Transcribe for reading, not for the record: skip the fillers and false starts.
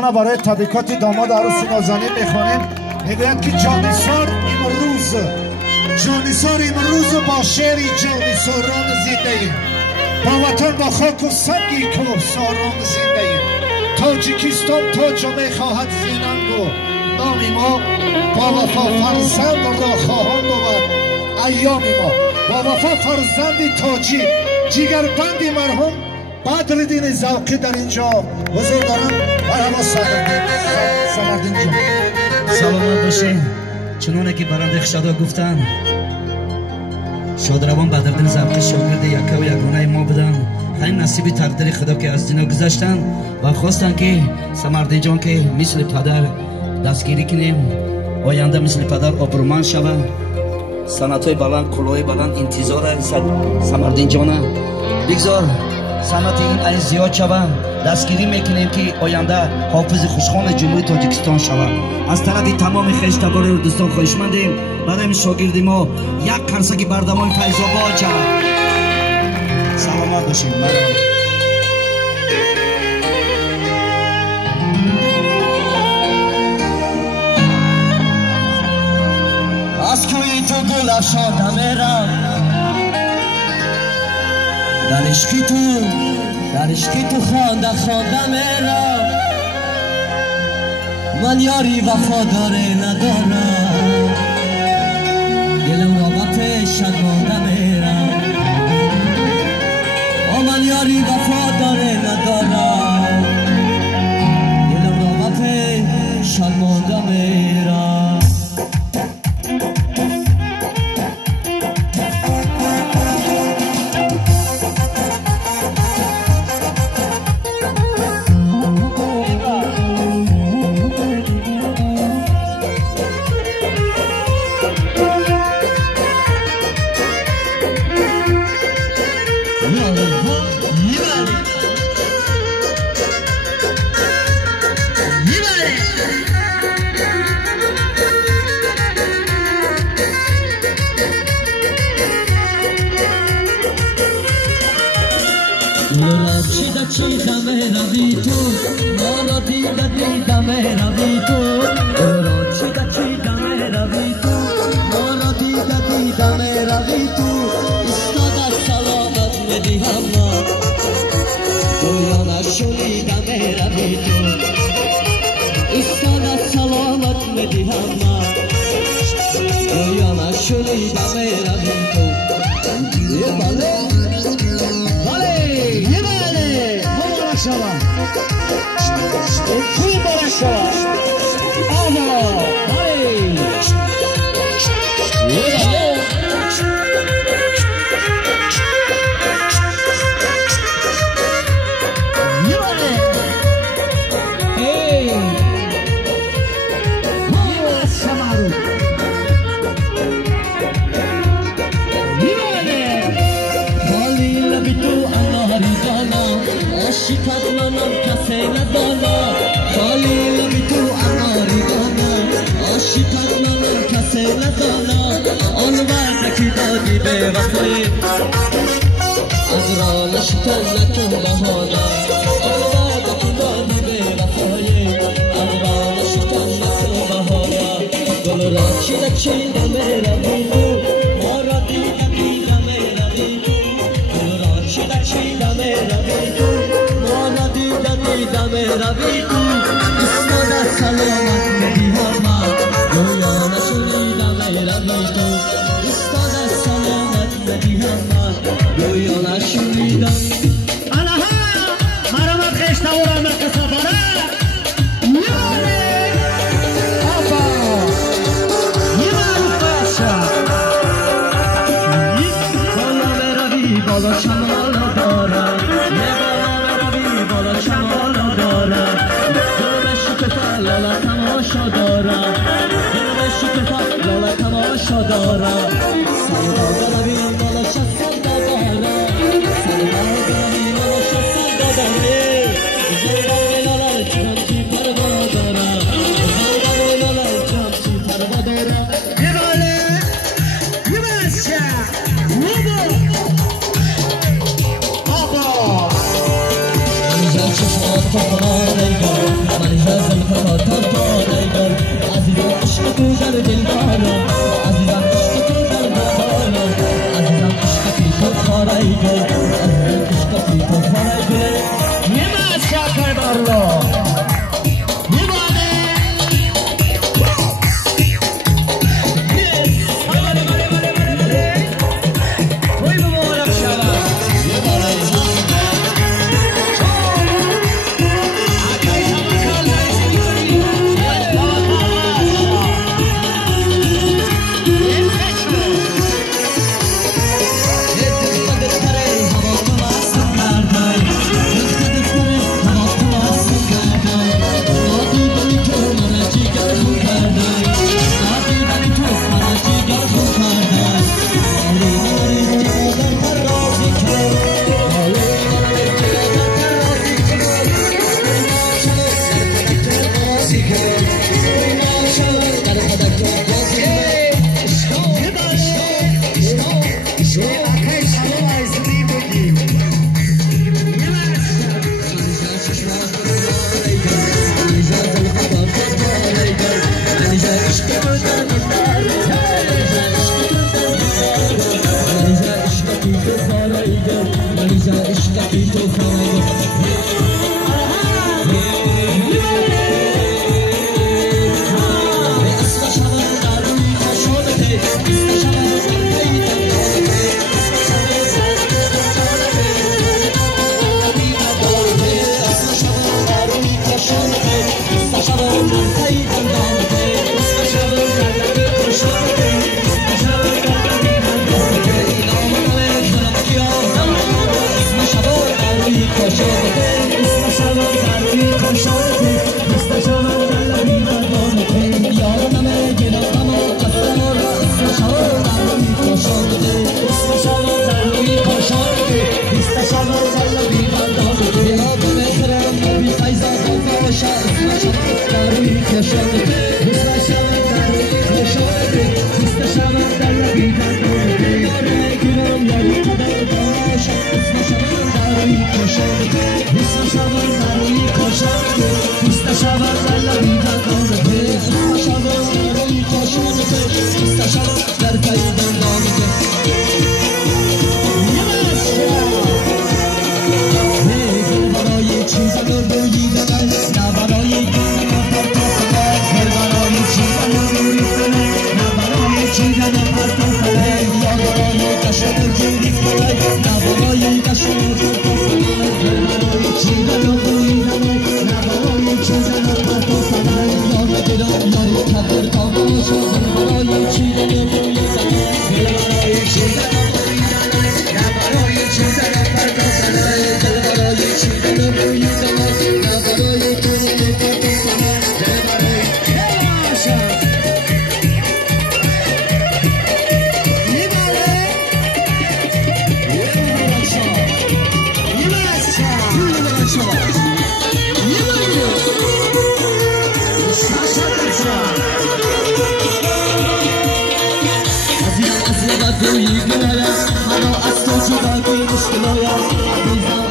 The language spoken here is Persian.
برای تبریکات داماد عروس نازنین میخوانیم. میگوید که جانیسار امروز با شعری جانیساران زنده ایم، با وطن با خاک و سنگی کوهساران زنده ایم. تاجیکستان تاج میخواهد زیننگ و نام ما، با وفا فرزند را خواهان بود ایام ما. با وفا فرزند تاجی جیگربند مرحوم بدرالدین ذوقی در اینجا حضور دارم. مرحبا سمردین جان، سلامت باشین. چنانه که برنده خشدا گفتن، شادروان بدرالدین ذوقی شاگرد یکه و یگانه ما بودن. خیلی نصیب تقدیر خدا که از دینا گذشتن و خواستن که سمردین جان که مثل پدر دستگیری کنیم، آینده مثل پدر آبرومند شوه، سنتهای بلند کلاه بلند انتظار سمردین جانه بگذار سنت این این زیاد شوه. دستگیری میکنیم که آینده حافظ خوشخوان جمهوری تاجیکستان شوه. از طرف تمام خیشتگان اردوستان خواهشمندیم برای شاگرد ما یک قرصک بردمان فیض‌آباد شوه. سلامت باشیم. از کوی تو گل افشانده میرم، در عشقی تو خانده میرم. من یاری وفاداره ندارم، دلم را به پیش شرمانده میرم. من یاری وفاداره ندارم، دلم را به پیش شرمانده میرم. چیده میروی تو، ما را دیده میروی تو. چیده میروی تو، ما را دیده میروی تو. استاد سلامت میدیم ما، گویانه شنیده میروی تو. استاد سلامت میدیم ما، گویانه شنیده میروی تو. Fui para chorar. شکافلانم کسی ندانا، خالی لبی تو اناری دانا. شکافلانم کسی ندانا، آن وقت که دادی به وفایی، از رانش تو نکن بهانا. آن وقت که دادی به وفایی، از رانش تو نکن بهانا. گل را چیده میروی تو، ما را دیده میروی تو. گل را چیده میروی تو، میروی تو. اسمانا سلامت میدیم ما، گویانه شنیده میروی تو. اسمانا سلامت میدیم ما، گویانه شنیده. آنها مرامت خشته و رحمت کسافاره یاره آبا یه معروف باشا بالا میروی بالا شمال دارم، یه بالا میروی بالا شمال دارم. لالا تماشا دارم، لالا تماشا دارم. سلام دارم بالا شستم دارم، سلام دارم بالا شستم دارم. زیبای لالا جام چی پروا دارم، زیبای لالا جام چی پروا دارم. یه باله یه بچه آبا اینجا چشمات تو کنار نگاه، من You know, I know I told you about being a